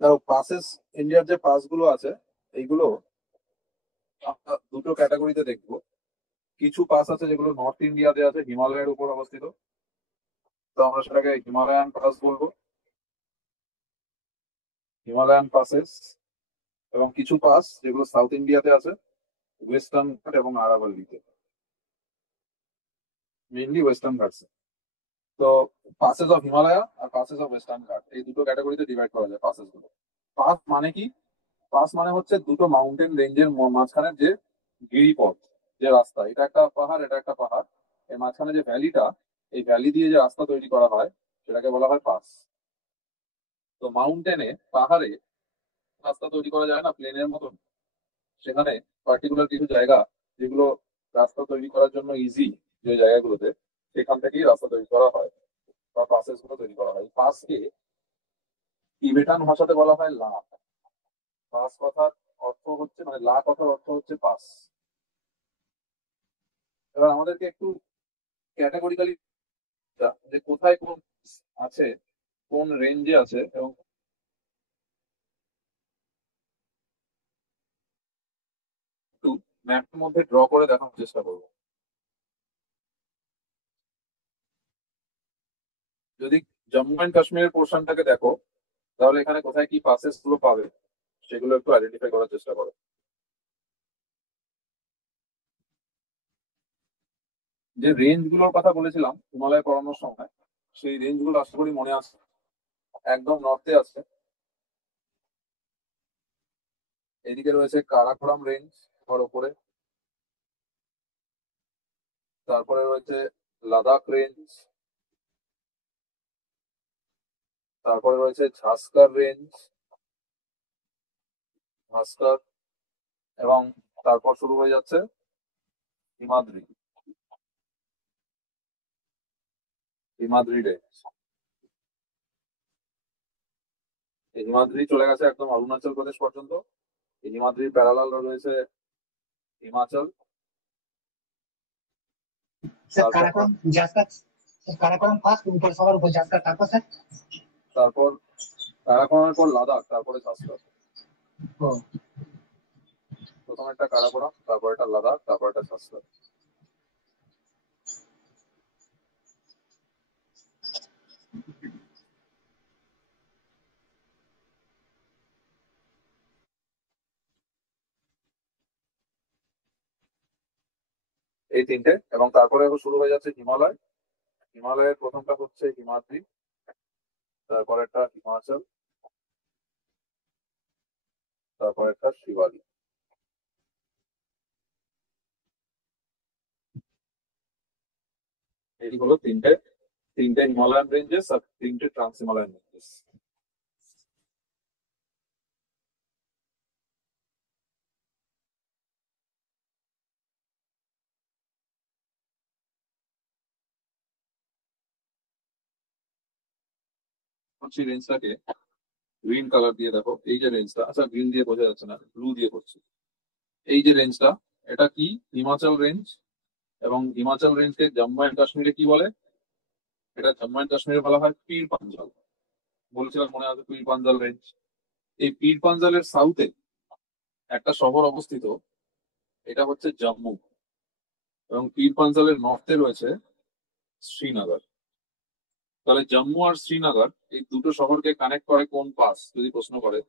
দেখো পাসেস, ইন্ডিয়ার যে পাস গুলো আছে এইগুলো আমরা দুটো ক্যাটাগরিতে দেখবো। কিছু পাস আছে যেগুলো নর্থ ইন্ডিয়াতে আছে, হিমালয়ের উপর অবস্থিত, তো আমরা সেটাকে হিমালয়ান পাস বলবো, হিমালয়ান পাসেস। এবং কিছু পাস যেগুলো সাউথ ইন্ডিয়াতে আছে, ওয়েস্টার্ন ঘাট এবং আরাবল্লীতে, মেইনলি ওয়েস্টার্ন ঘাটস। তো পাসেস অফ হিমালয়া আর পাসেস অফ ওয়েস্টার্ন ঘাট এই দুটো ক্যাটাগরিতে ডিভাইড করা যায় পাসেস গুলো। পাস মানে কি? পাস মানে হচ্ছে দুটো মাউন্টেন রেঞ্জের মাঝখানে যে গিরিপথ, যে রাস্তা, এটা একটা পাহাড়, এটা একটা পাহাড়, এর মাঝখানে যে ভ্যালিটা, এই ভ্যালি দিয়ে যে রাস্তা তৈরি করা হয় সেটাকে বলা হয় পাস। তো মাউন্টেনে, পাহাড়ে রাস্তা তৈরি করা যায় না প্লেনের মতন, সেখানে পার্টিকুলার কিছু জায়গা যেগুলো রাস্তা তৈরি করার জন্য ইজি, যে জায়গাগুলোতে, সেখান থেকেই রাস্তা তৈরি করা হয় বা পাসেস গুলো তৈরি করা হয়। পাসকে টিবেটান ভাষাতে বলা হয় লা। পাস কথার অর্থ হচ্ছে, মানে লা কথার অর্থ হচ্ছে পাস। এবার আমাদেরকে একটু ক্যাটাগরিক্যালি যে কোথায় কোন আছে, কোন রেঞ্জে আছে, এবং একটু ম্যাপের মধ্যে ড্র করে দেখানোর চেষ্টা করবো। যদি জম্মু অ্যান্ড কাশ্মীরের পোর্শনটাকে দেখো, তাহলে এখানে কোথায় কি পাসেস গুলো পাবে সেগুলো একটু আইডেন্টিফাই করার চেষ্টা করো। যে রেঞ্জ গুলোর কথা বলেছিলাম হিমালয় পড়ানোর সময়, সেই রেঞ্জ গুলো আশা করি মনে আছে। একদম নর্থে আছে, এদিকে রয়েছে কারাকোরাম রেঞ্জ সবার উপরে, তারপরে রয়েছে লাদাখ রেঞ্জ, তারপরে রয়েছে ঝাসকার রেঞ্জ, ভাস্কর, এবং তারপর শুরু হয়ে যাচ্ছে হিমাদ্রি, হিমাদ্রি রেঞ্জ। এই হিমাদ্রি চলে গেছে একদম অরুণাচল প্রদেশ পর্যন্ত। এই হিমাদ্রির প্যারালাল রয়েছে হিমাচল। স্যার তারপর কারাকোরাম জাসকার, স্যার কারাকোরাম ফার্স্ট উপর সবার উপর জাসকার, তারপর স্যার? তারপর কারাকোরামের পর লাদাখ, তারপরে ঝাসকার। ও, প্রথম একটা কারাকোরাম, তারপর একটা লাদাখ, তারপর একটা ঝাসকার। এই তিনটে, এবং তারপরে শুরু হয়ে যাচ্ছে হিমালয়। হিমালয়ের প্রথমটা হচ্ছে হিমাদ্রি, তারপর একটা হিমাচল, তারপর একটা শিবালি। এই হলো তিনটে, তিনটে হিমালয়ান রেঞ্জেস আর তিনটে ট্রান্স হিমালয়ান রেঞ্জেস। সেই রেঞ্জটাকে গ্রিন কালার দিয়ে দেখো, এই যে রেঞ্জটা, আচ্ছা গ্রিন দিয়ে বোঝা যাচ্ছে না, ব্লু দিয়ে করছি। এই যে রেঞ্জটা, এটা কি? হিমাচল রেঞ্জ। এবং হিমাচল রেঞ্জকে জম্মু অ্যান্ড কাশ্মীরে কি বলে? এটা জম্মু অ্যান্ড কাশ্মীরে বলা হয় পীর পাঞ্জাল। বলছিলাম মনে আছে পীর পাঞ্জাল রেঞ্জ। এই পীর পাঞ্জালের সাউথে একটা শহর অবস্থিত, এটা হচ্ছে জম্মু। এবং পীর পাঞ্জালের নর্থে রয়েছে শ্রীনগর। তাহলে জম্মু আর শ্রীনগর এই দুটো শহরকে কানেক্ট করে কোন পাস, যদি প্রশ্ন করে,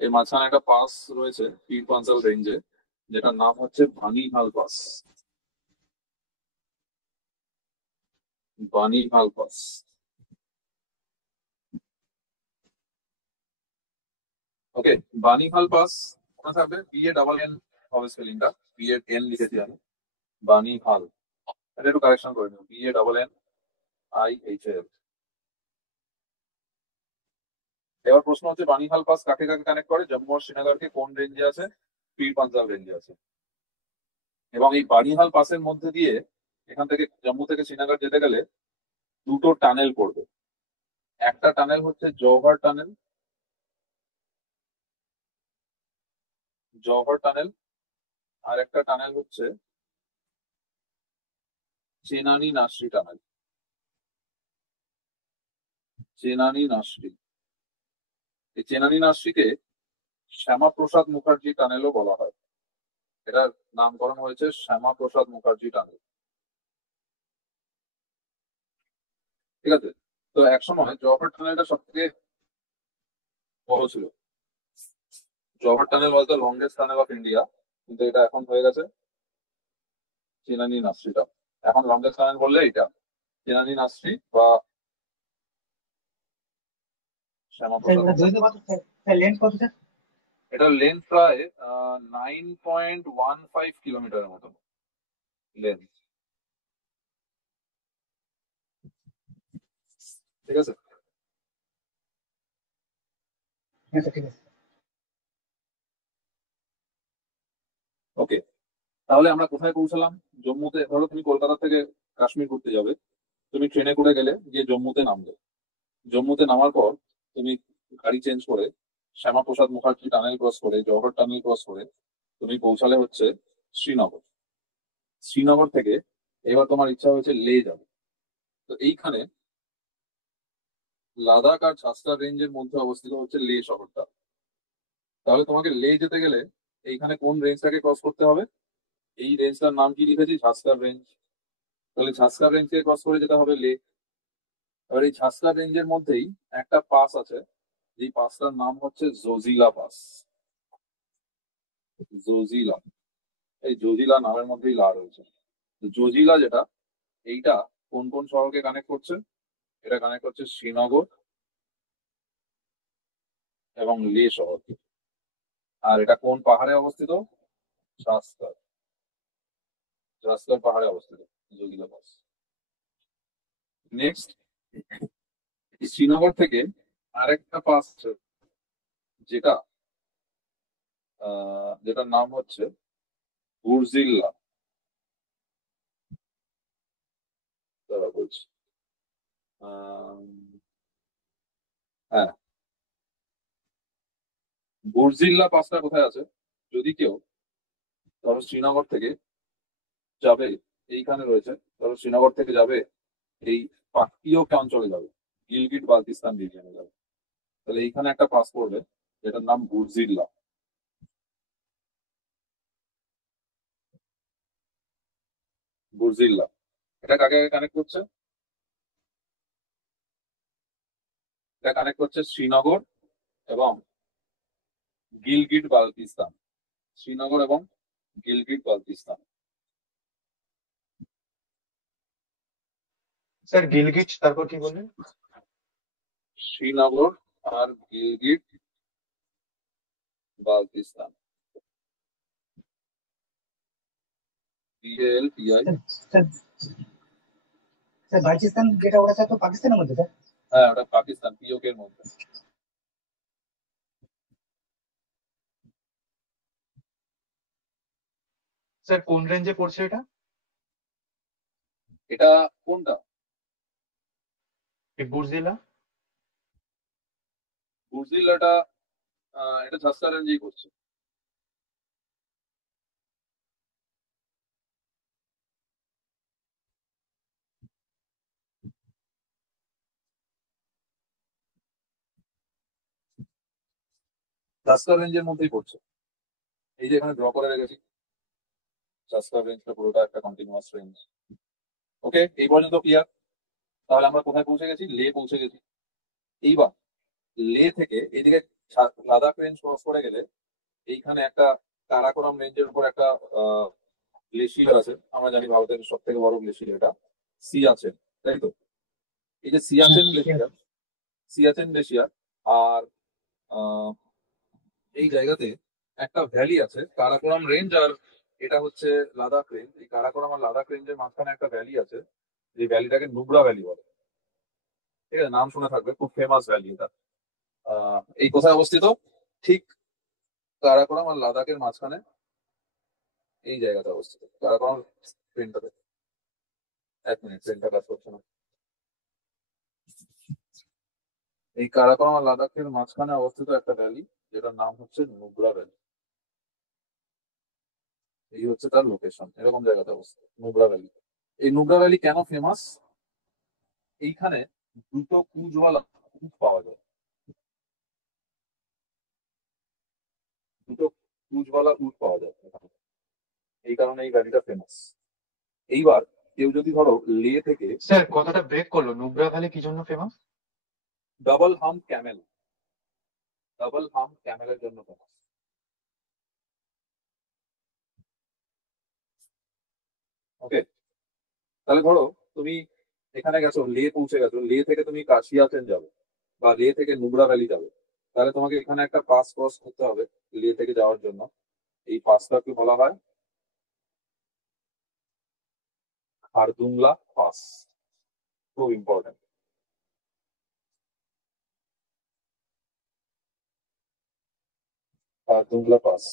এর মাঝখানে একটা পাস রয়েছে পীর পাঞ্জাল রেঞ্জে, যেটার নাম হচ্ছে বানিহাল পাস। বানিহাল পাস। ওকে, বানিহাল পাস মনে থাকবে, BA-NN হবে স্পেলিংটা, BA-N লিখেছি আমি, বানিহাল। এটা একটু কারেকশন করে নিও, BA-NNIHAL। এবার প্রশ্ন হচ্ছে বানিহাল পাস কাকে কাকে কানেক্ট করে, জম্মু আর শ্রীনগরকে কোন রেঞ্জে আছে? পীর পাঞ্জাল রেঞ্জে আছে। এবং এই বানিহাল পাসের মধ্যে দিয়ে এখান থেকে জম্মু থেকে শ্রীনগর যেতে গেলে দুটো টানেল পড়বে। একটা টানেল হচ্ছে জওহর টানেল, জওহর টানেল। আর একটা টানেল হচ্ছে চেনানি নাসরি টানেল, চেনানি নাসরি। এই চেনানী নার্সিকে শ্যামাপ্রসাদ মুখার্জি টানেলও বলা হয়। এটার নামকরণ হয়েছে শ্যামাপ্রসাদ মুখার্জি টানেল। ঠিক আছে। তো একসময় জওহর টানেলটা সব থেকে বড় ছিল। Jawahar tunnel was the longest tunnel of India, কিন্তু এটা এখন হয়ে গেছে চেনানী নার্সিটা। এখন লংগেস্ট টানেল বললে এটা চেনানী নার্সি বা স্যার শ্যামাপ্রসাদ ওটা দৈর্ঘ্য মুখার্জি। কত স্যার? স্যার লেন্থ কত স্যার? এটার লেন্থ প্রায় 9.15 কিলোমিটারের মতো লেন্থ। ঠিক আছে। হ্যাঁ স্যার ঠিক আছে। ওকে, তাহলে আমরা কোথায় পৌঁছালাম? জম্মুতে। ধরো তুমি কলকাতা থেকে কাশ্মীর ঘুরতে যাবে, তুমি ট্রেনে করে গেলে, গিয়ে জম্মুতে নামলে। জম্মুতে নামার পর তুমি গাড়ি চেঞ্জ করে শ্যামাপ্রসাদ মুখার্জি টানেল ক্রস করে জওহর টানেল ক্রস করে তুমি পৌঁছালে হচ্ছে শ্রীনগর। শ্রীনগর থেকে এবার তোমার ইচ্ছা হয়েছে লে যাবে। তো এইখানে লাদাখ আর ঝাঁসিয়া রেঞ্জের মধ্যে অবস্থিত হচ্ছে লে শহরটা। তাহলে তোমাকে লে যেতে গেলে এইখানে কোন রেঞ্জটাকে ক্রস করতে হবে? এই রেঞ্জটার নাম কি লিখেছি? ঝাঁসিয়া রেঞ্জ। তাহলে ঝাঁসিয়া রেঞ্জকে ক্রস করে যেতে হবে লে। এবার এই ঝাঁসিয়া রেঞ্জের মধ্যেই একটা পাস আছে, যেই পাসটার নাম হচ্ছে জোজিলা পাস। জোজিলা, এই জোজিলা নামের মধ্যেই লা রয়েছে। তো জোজিলা যেটা, এইটা কোন কোন শহরকে কানেক্ট করছে? এটা কানেক্ট করছে শ্রীনগর এবং লে শহরকে। আর এটা কোন পাহাড়ে অবস্থিত? জাসকার। জাসকার পাহাড়ে অবস্থিত জোজিলা পাস। নেক্সট, শ্রীনগর থেকে আরেকটা পাস আছে, যেটা যেটার নাম হচ্ছে বুর্জিল্লা। দাঁড়া বলছি। আহ, হ্যাঁ, বুর্জিল্লা পাসটা কোথায় আছে? যদি কেউ ধরো শ্রীনগর থেকে যাবে, এইখানে রয়েছে। ধরো শ্রীনগর থেকে যাবে, এই পাকতিয়ক অঞ্চলে যাবে, গিলগিট বালতিস্তান রিজিয়নে যাবে, তাহলে এইখানে একটা পাস পড়বে, যেটার নাম বুর্জিল্লা। বুর্জিল্লা এটা কাকে কানেক্ট করছে? এটা কানেক্ট করছে শ্রীনগর এবং গিলগিট বালতিস্তান। শ্রীনগর এবং গিলগিট বালতিস্তান। স্যার গিলগিট তারপর কি বললেন? শ্রীনগর আর Gilgit Baltistan. PALTI। Sir sir sir Baluchistan যেটা ওটা স্যার তো পাকিস্তানের মধ্যে স্যার। হ্যাঁ, ওটা পাকিস্তান, পিওকে এর মধ্যে। স্যার কোন রেঞ্জে পড়ছে এটা? এটা কোনটা? এই বুর্জিলা? বুর্জিল্লাটা এটা ঝাসকা রেঞ্জেই করছে। ঝাসকা রেঞ্জের মধ্যেই পড়ছে। এই যে এখানে ড্র করে রেখেছি, ঝাসকা রেঞ্জটা পুরোটা একটা কন্টিনিউয়াস রেঞ্জ। ওকে, এই পর্যন্ত ক্লিয়ার? তাহলে আমরা কোথায় পৌঁছে গেছি? লে পৌঁছে গেছি। এইবার লে থেকে এদিকে লাদাখ রেঞ্জ ক্রস করে গেলে এইখানে একটা কারাকোরাম রেঞ্জের উপর একটা গ্লেশিয়ার আছে। আমরা জানি ভারতের সব থেকে বড় গ্লেশিয়ার এটা, সিয়াচেন, তাই তো? এই যে হ্যাঁ সিয়াচেন ঠিক গ্লেশিয়ার, আছে। সিয়াচেন গ্লেশিয়ার আর আহ, এই জায়গাতে একটা ভ্যালি আছে, কারাকোরাম রেঞ্জ আর এটা হচ্ছে লাদাখ রেঞ্জ। এই কারাকোরাম আর লাদাখ রেঞ্জের মাঝখানে একটা ভ্যালি আছে, যে ভ্যালিটাকে নুব্রা ভ্যালি বলে। ঠিক আছে, নাম শুনে থাকবে, খুব ফেমাস ভ্যালি এটা। এই কোথায় অবস্থিত? ঠিক কারাকোরাম আর লাদাখের মাঝখানে এই জায়গাতে অবস্থিত। কারাকোরাম ট্রেনটাতে, 1 মিনিট, ট্রেনটা কাজ করছে না। এই কারাকোরাম আর লাদাখের মাঝখানে অবস্থিত একটা ভ্যালি, যেটার নাম হচ্ছে নুব্রা ভ্যালি। এই হচ্ছে তার লোকেশন, এরকম জায়গাতে অবস্থিত নুব্রা ভ্যালি। এই নুব্রা ভ্যালি কেন ফেমাস? এইখানে দুটো কুঁজওয়ালা উট পাওয়া যায়। উজওয়ালা উট পাওয়া যায় এখানে। এই কারণে এই ভ্যালিটা ফেমাস। এইবার কেউ যদি ধরো লে থেকে স্যার কথাটা ব্রেক করলো, নুব্রা ভ্যালি কি জন্য famous? Double hump camel, double hump ক্যামেলের জন্য ফেমাস। ওকে, তাহলে ধরো তুমি এখানে গেছো, লে পৌঁছে গেছো, লে থেকে তুমি সিয়াচেন যাবে বা লে থেকে নুব্রা ভ্যালি যাবে, তাহলে তোমাকে এখানে একটা পাস ক্রস করতে হবে লে থেকে যাওয়ার জন্য। এই পাসটাকে বলা হয় খারদুংলা পাস। খুব ইম্পর্টেন্ট, খারদুংলা পাস।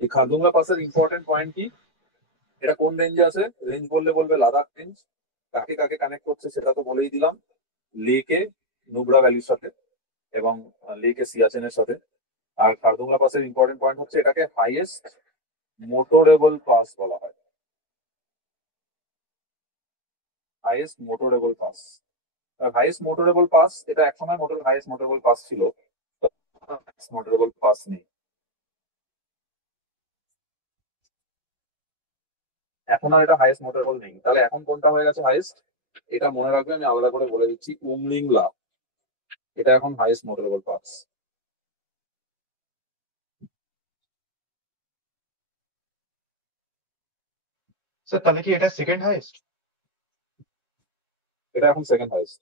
এই খারদুংলা পাসের ইম্পর্টেন্ট পয়েন্ট কি, এটা কোন রেঞ্জে আছে? রেঞ্জ বললে বলবে লাদাখ রেঞ্জ। কাকে কাকে কানেক্ট করছে সেটা তো বলেই দিলাম, লেকে নুব্রা ভ্যালির সাথে এবং লেকে সিয়াচেনের সাথে। আর খারদুংলা পাসের ইম্পর্টেন্ট পয়েন্ট হচ্ছে এটাকে হাইয়েস্ট মোটরেবল পাস বলা হয়, highest motorable pass. Highest motorable pass, এটা একসময় হাইয়েস্ট মোটরেবল পাস ছিল, মোটরেবল পাস নেই এখন, আর এটা হাইয়েস্ট মোটরেবল নেই। তাহলে এখন কোনটা হয়ে গেছে হাইয়েস্ট? এটা মনে রাখবে, আমি আলাদা করে বলে দিচ্ছি, উমলিংলা, এটা এখন হাইয়েস্ট মোটরেবল পাস। স্যার তাহলে কি এটা সেকেন্ড হাইয়েস্ট? এটা এখন সেকেন্ড হাইয়েস্ট।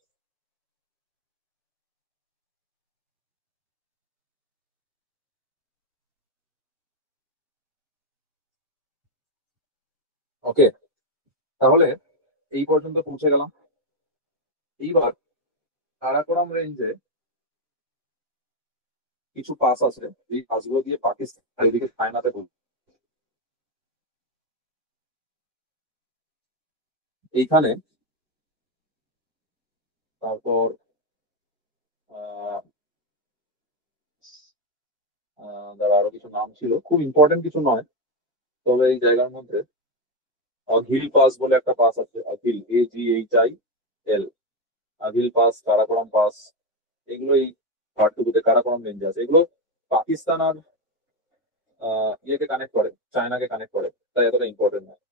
ওকে, তাহলে এই পর্যন্ত পৌঁছে গেলাম। এইবার কারাকোরাম রেঞ্জে কিছু পাস আছে, এই পাসগুলো দিয়ে পাকিস্তান আর এদিকে চায়নাতে ঢুকবে। এইখানে তারপর আহ যারা আরো কিছু নাম ছিল, খুব ইম্পর্টেন্ট কিছু নয়, তবে এই জায়গার মধ্যে অঘিল পাস বলে একটা পাস আছে, অঘিল, AGHIL, অঘিল পাস, কারাকোরাম পাস, এগুলো এই পার্টটুকুতে কারাকোরাম রেঞ্জে আছে। এগুলো পাকিস্তান আর ইয়েকে কানেক্ট করে, চায়নাকে কানেক্ট করে, তাই এতটা ইম্পর্টেন্ট নয়।